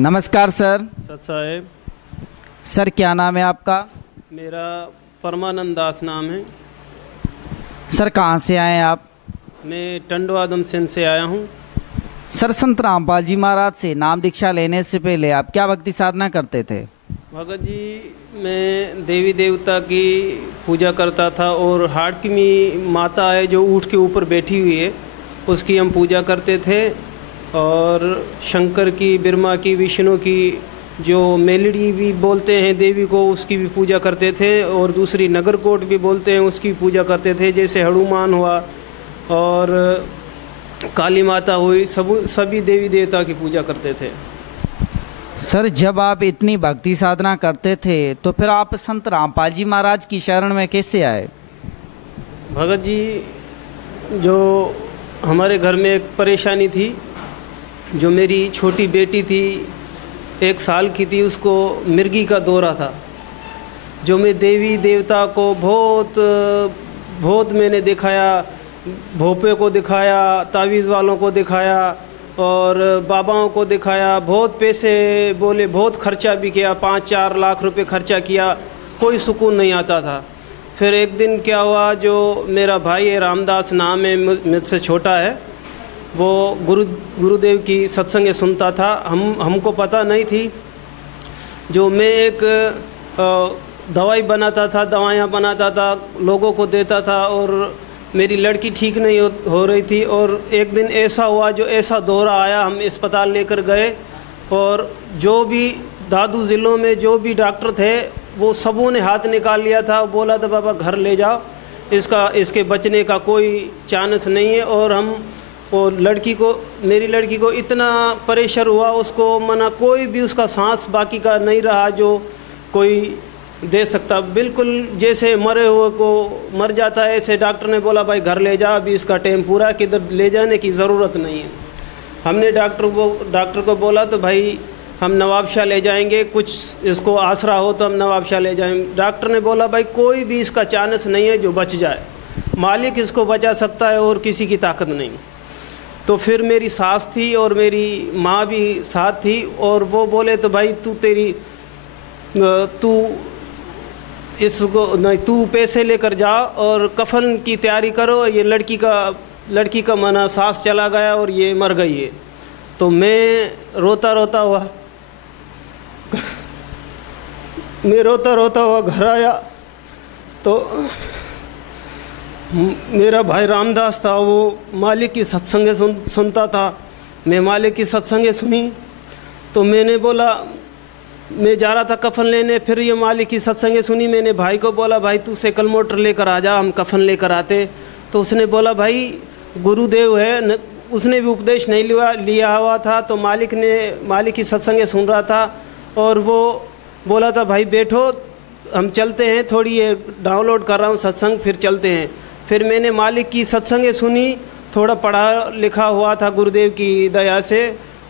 नमस्कार सर। सत साहेब। सर क्या नाम है आपका? मेरा परमानंद दास नाम है। सर कहाँ से आए हैं आप? मैं टंडवा दमसेन से आया हूँ। सर संत रामपाल जी महाराज से नाम दीक्षा लेने से पहले आप क्या भक्ति साधना करते थे? भगत जी, मैं देवी देवता की पूजा करता था और हाटकिमी माता है जो ऊँट के ऊपर बैठी हुई है, उसकी हम पूजा करते थे। और शंकर की, ब्रह्मा की, विष्णु की, जो मेलड़ी भी बोलते हैं देवी को, उसकी भी पूजा करते थे। और दूसरी नगरकोट भी बोलते हैं, उसकी पूजा करते थे। जैसे हनुमान हुआ और काली माता हुई, सभी देवी देवता की पूजा करते थे। सर जब आप इतनी भक्ति साधना करते थे तो फिर आप संत रामपाल जी महाराज की शरण में कैसे आए? भगत जी, जो हमारे घर में एक परेशानी थी, जो मेरी छोटी बेटी थी, 1 साल की थी, उसको मिर्गी का दौरा था। जो मैं देवी देवता को बहुत मैंने दिखाया, भोपे को दिखाया, तावीज़ वालों को दिखाया और बाबाओं को दिखाया। बहुत पैसे बोले, बहुत खर्चा भी किया, 5-4 लाख रुपए खर्चा किया, कोई सुकून नहीं आता था। फिर एक दिन क्या हुआ, जो मेरा भाई है, रामदास नाम है, मुझसे छोटा है, वो गुरुदेव की सत्संग सुनता था। हमको पता नहीं थी। जो मैं एक दवाई बनाता था, दवाइयाँ बनाता था, लोगों को देता था, और मेरी लड़की ठीक नहीं हो रही थी। और एक दिन ऐसा हुआ, जो ऐसा दौरा आया, हम अस्पताल लेकर गए और जो भी दादू ज़िलों में जो भी डॉक्टर थे, वो सबों ने हाथ निकाल लिया था। बोला था बाबा घर ले जाओ, इसके बचने का कोई चांस नहीं है। और हम वो मेरी लड़की को इतना प्रेशर हुआ, उसको मना कोई भी उसका सांस बाकी का नहीं रहा जो कोई दे सकता। बिल्कुल जैसे मरे हुए को मर जाता है, ऐसे डॉक्टर ने बोला भाई घर ले जा, अभी इसका टाइम पूरा, किधर ले जाने की ज़रूरत नहीं है। हमने डॉक्टर को बोला तो भाई हम नवाबशाह ले जाएंगे, कुछ इसको आसरा हो तो हम नवाबशाह ले जाएंगे। डॉक्टर ने बोला भाई कोई भी इसका चांस नहीं है जो बच जाए, मालिक इसको बचा सकता है और किसी की ताकत नहीं। तो फिर मेरी सास थी और मेरी माँ भी साथ थी, और वो बोले तो भाई तू पैसे लेकर जा और कफन की तैयारी करो। ये लड़की का मना सांस चला गया और ये मर गई है। तो मैं रोता रोता हुआ घर आया तो मेरा भाई रामदास था, वो मालिक की सत्संग सुनता था। मैं मालिक की सत्संग सुनी तो मैंने बोला, मैं जा रहा था कफन लेने, फिर ये मालिक की सत्संग सुनी। मैंने भाई को बोला भाई तू साइकिल मोटर लेकर आ जा, हम कफन लेकर आते। तो उसने बोला भाई गुरुदेव है, उसने भी उपदेश नहीं लिया हुआ था। तो मालिक की सत्संग सुन रहा था और वो बोला था भाई बैठो हम चलते हैं, थोड़ी ये डाउनलोड कर रहा हूँ सत्संग, फिर चलते हैं। फिर मैंने मालिक की सत्संग सुनी, थोड़ा पढ़ा लिखा हुआ था गुरुदेव की दया से।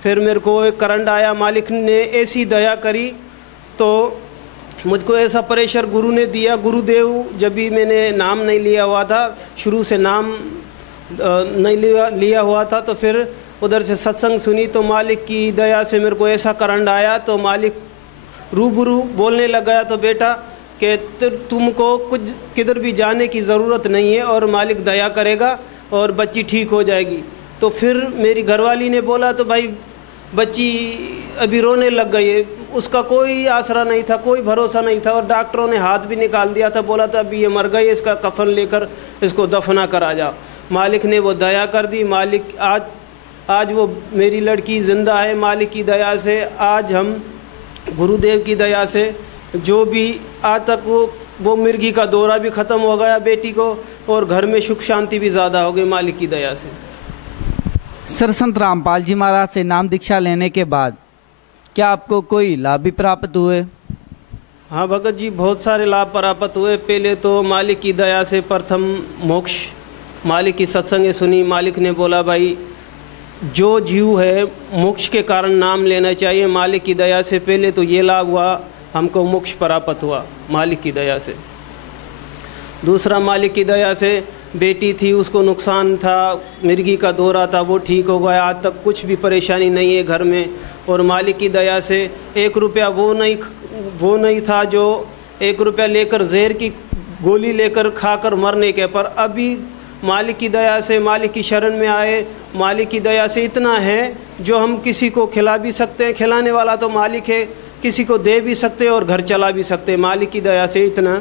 फिर मेरे को एक करंट आया, मालिक ने ऐसी दया करी तो मुझको ऐसा प्रेशर गुरु ने दिया। गुरुदेव जब भी मैंने नाम नहीं लिया हुआ था, शुरू से नाम नहीं लिया हुआ था, तो फिर उधर से सत्संग सुनी तो मालिक की दया से मेरे को ऐसा करंट आया। तो मालिक रूबरू बोलने लग गया, तो बेटा कि तुमको कुछ किधर भी जाने की ज़रूरत नहीं है और मालिक दया करेगा और बच्ची ठीक हो जाएगी। तो फिर मेरी घरवाली ने बोला तो भाई बच्ची अभी रोने लग गई है, उसका कोई आसरा नहीं था, कोई भरोसा नहीं था, और डॉक्टरों ने हाथ भी निकाल दिया था, बोला था अभी ये मर गई, इसका कफन लेकर इसको दफना करा जाओ। मालिक ने वो दया कर दी। मालिक आज वो मेरी लड़की ज़िंदा है मालिक की दया से। आज हम गुरुदेव की दया से जो भी आज तक वो मिर्गी का दौरा भी ख़त्म हो गया बेटी को, और घर में सुख शांति भी ज़्यादा हो गई मालिक की दया से। सर संत रामपाल जी महाराज से नाम दीक्षा लेने के बाद क्या आपको कोई लाभ भी प्राप्त हुए? हाँ भगत जी, बहुत सारे लाभ प्राप्त हुए। पहले तो मालिक की दया से प्रथम मोक्ष, मालिक की सत्संग सुनी। मालिक ने बोला भाई जो जीव है मोक्ष के कारण नाम लेना चाहिए। मालिक की दया से पहले तो ये लाभ हुआ, हमको मोक्ष प्राप्त हुआ मालिक की दया से। दूसरा, मालिक की दया से बेटी थी उसको नुकसान था, मिर्गी का दौरा था, वो ठीक हो गया। आज तक कुछ भी परेशानी नहीं है घर में। और मालिक की दया से 1 रुपया वो नहीं था जो 1 रुपया लेकर जहर की गोली लेकर खाकर मरने के, पर अभी मालिक की दया से, मालिक की शरण में आए, मालिक की दया से इतना है जो हम किसी को खिला भी सकते हैं, खिलाने वाला तो मालिक है, किसी को दे भी सकते हैं और घर चला भी सकते हैं। मालिक की दया से इतना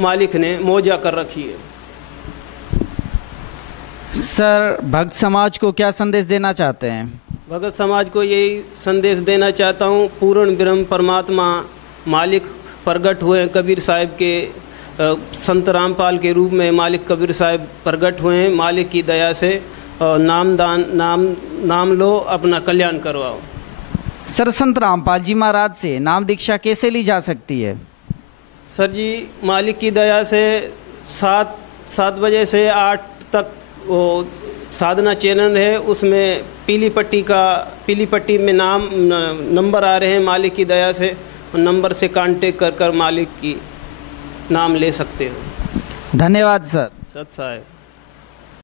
मालिक ने मौजा कर रखी है। सर, भक्त समाज को क्या संदेश देना चाहते हैं? भगत समाज को यही संदेश देना चाहता हूँ, पूर्ण ब्रह्म परमात्मा मालिक प्रगट हुए हैं कबीर साहिब के संत रामपाल के रूप में। मालिक कबीर साहिब प्रगट हुए हैं, मालिक की दया से नाम लो, अपना कल्याण करवाओ। सर, संत रामपाल जी महाराज से नाम दीक्षा कैसे ली जा सकती है? सर जी, मालिक की दया से 7 बजे से 8 तक वो साधना चैनल है, उसमें पीली पट्टी में नंबर आ रहे हैं। मालिक की दया से नंबर से कांटेक्ट कर मालिक की नाम ले सकते हो। धन्यवाद सर। सत साहेब।